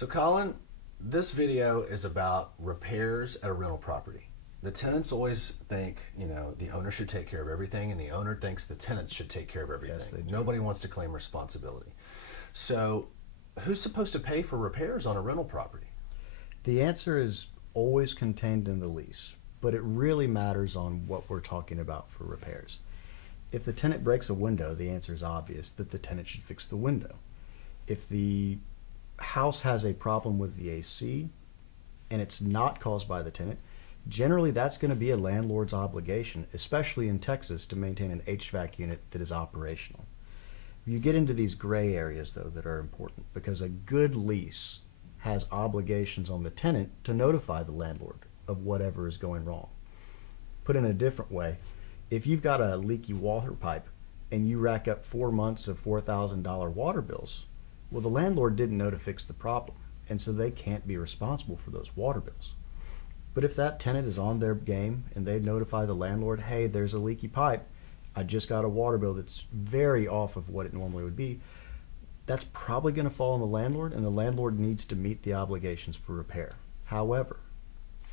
So Colin, this video is about repairs at a rental property. The tenants always think, the owner should take care of everything, and the owner thinks the tenants should take care of everything. Yes, they do. Nobody wants to claim responsibility. So who's supposed to pay for repairs on a rental property? The answer is always contained in the lease, but it really matters on what we're talking about for repairs. If the tenant breaks a window, the answer is obvious that the tenant should fix the window. If the house has a problem with the AC and it's not caused by the tenant, generally that's going to be a landlord's obligation, especially in Texas, to maintain an HVAC unit that is operational. You get into these gray areas, though, that are important, because a good lease has obligations on the tenant to notify the landlord of whatever is going wrong. Put in a different way, if you've got a leaky water pipe and you rack up 4 months of $4,000 water bills, well, the landlord didn't know to fix the problem, and so they can't be responsible for those water bills. But if that tenant is on their game and they notify the landlord, hey, there's a leaky pipe, I just got a water bill that's very off of what it normally would be, that's probably going to fall on the landlord, and the landlord needs to meet the obligations for repair. However,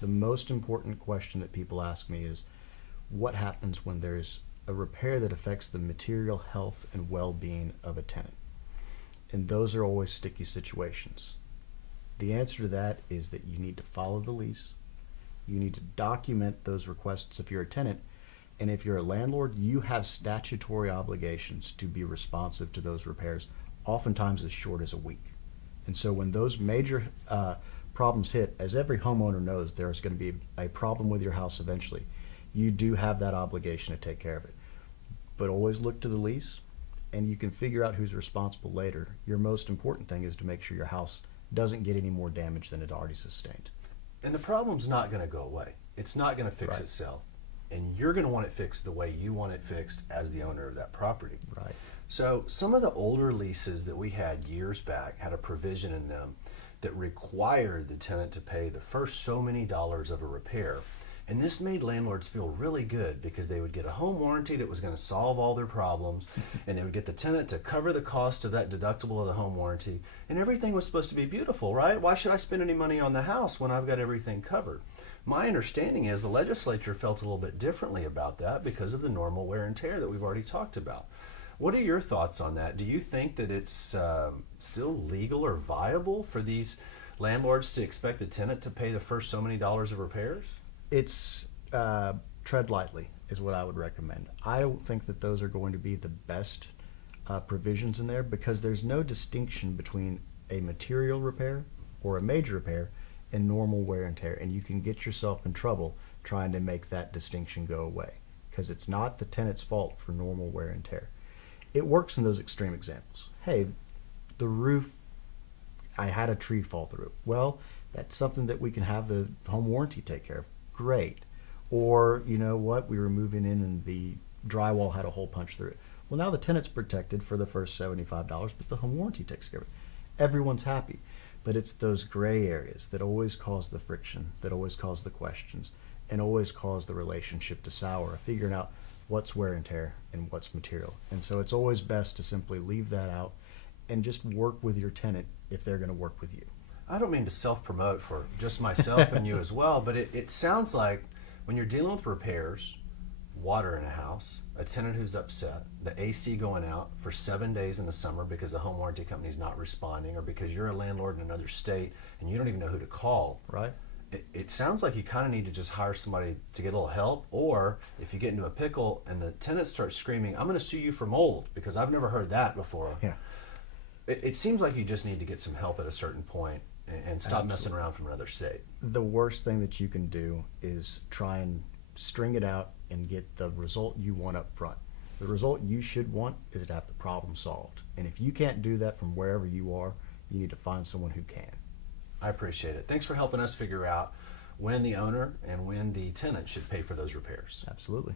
the most important question that people ask me is, what happens when there's a repair that affects the material health and well-being of a tenant? And those are always sticky situations. The answer to that is that you need to follow the lease. You need to document those requests if you're a tenant. And if you're a landlord, you have statutory obligations to be responsive to those repairs, oftentimes as short as a week. And so when those major problems hit, as every homeowner knows, there's going to be a problem with your house eventually. You do have that obligation to take care of it. But always look to the lease, and you can figure out who's responsible later. Your most important thing is to make sure your house doesn't get any more damage than it already sustained. And the problem's not going to go away. It's not going to fix Right. itself. And you're going to want it fixed the way you want it fixed as the owner of that property. Right. So some of the older leases that we had years back had a provision in them that required the tenant to pay the first so many dollars of a repair. And this made landlords feel really good because they would get a home warranty that was going to solve all their problems, and they would get the tenant to cover the cost of that deductible of the home warranty, and everything was supposed to be beautiful, right? Why should I spend any money on the house when I've got everything covered? My understanding is the legislature felt a little bit differently about that because of the normal wear and tear that we've already talked about. What are your thoughts on that? Do you think that it's still legal or viable for these landlords to expect the tenant to pay the first so many dollars of repairs? It's tread lightly is what I would recommend. I don't think that those are going to be the best provisions in there, because there's no distinction between a material repair or a major repair and normal wear and tear, and you can get yourself in trouble trying to make that distinction go away, because it's not the tenant's fault for normal wear and tear. It works in those extreme examples. Hey, the roof, I had a tree fall through it. Well, that's something that we can have the home warranty take care of. Great. Or, you know what, we were moving in and the drywall had a hole punched through it. Well, now the tenant's protected for the first $75, but the home warranty takes care of it. Everyone's happy. But it's those gray areas that always cause the friction, that always cause the questions, and always cause the relationship to sour, figuring out what's wear and tear and what's material. And so it's always best to simply leave that out and just work with your tenant if they're going to work with you. I don't mean to self-promote for just myself and you as well, but it sounds like when you're dealing with repairs, water in a house, a tenant who's upset, the AC going out for 7 days in the summer because the home warranty company's not responding, or because you're a landlord in another state and you don't even know who to call. Right. It sounds like you kind of need to just hire somebody to get a little help, or if you get into a pickle and the tenant starts screaming, I'm going to sue you for mold, because I've never heard that before. Yeah. It seems like you just need to get some help at a certain point and stop Absolutely. messing around from another state. The worst thing that you can do is try and string it out and get the result you want up front. The result you should want is to have the problem solved. And if you can't do that from wherever you are, you need to find someone who can. I appreciate it. Thanks for helping us figure out when the owner and when the tenant should pay for those repairs. Absolutely.